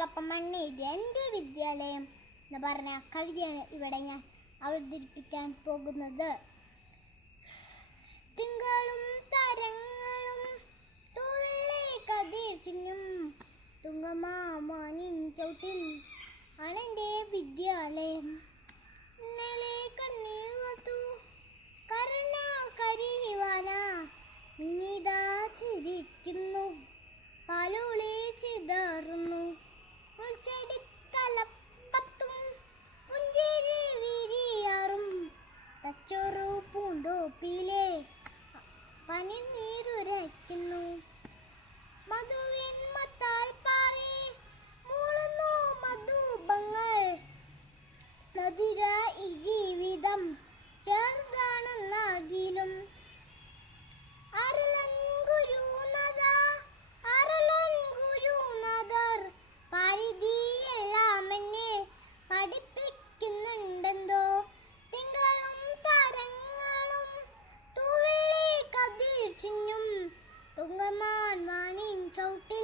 എന്നോടൊപ്പം മണ്ണെഴുതിയ എൻ്റെ വിദ്യാലയം എന്ന് പറഞ്ഞ കവിതയാണ് ഇവിടെ ഞാൻ അവതരിപ്പിക്കാൻ പോകുന്നത്. തിങ്കളും തരങ്ങളും തുള്ളി കതിർച്ചിനും തുങ്കമാമാനിൻ ചവിട്ടിൽ ആണെൻ്റെ വിദ്യാലയം. ഇന്നലെ കണ്ണീർ വന്നു കരുണ കരിവാന ഇനിതാ ചിരിക്കുന്നു പാലോളി ചിതറുന്നു മുൾച്ചെടിത്തലപ്പത്തും പുഞ്ചിരി വിരിയാറും തച്ചോറു പൂന്തോപ്പിലെ പനിനീരുരയ്ക്കുന്നു മധുവിൻ മത്താൽ പാറി മൂളുന്നു മധുബങ്ങൾ മധുര ഈ ജീവിതം ചെറുതാണെന്നാകിലും അരളൻ ഗുരുനാഥർ പരിധിയെല്ലാം എന്നെ പഠിപ്പിക്കുന്നുണ്ടെന്തോ. തിങ്കളും താരങ്ങളും തുള്ളി കതിർച്ചിനും തുങ്കമാൻ വാനിൻ ചവിട്ടി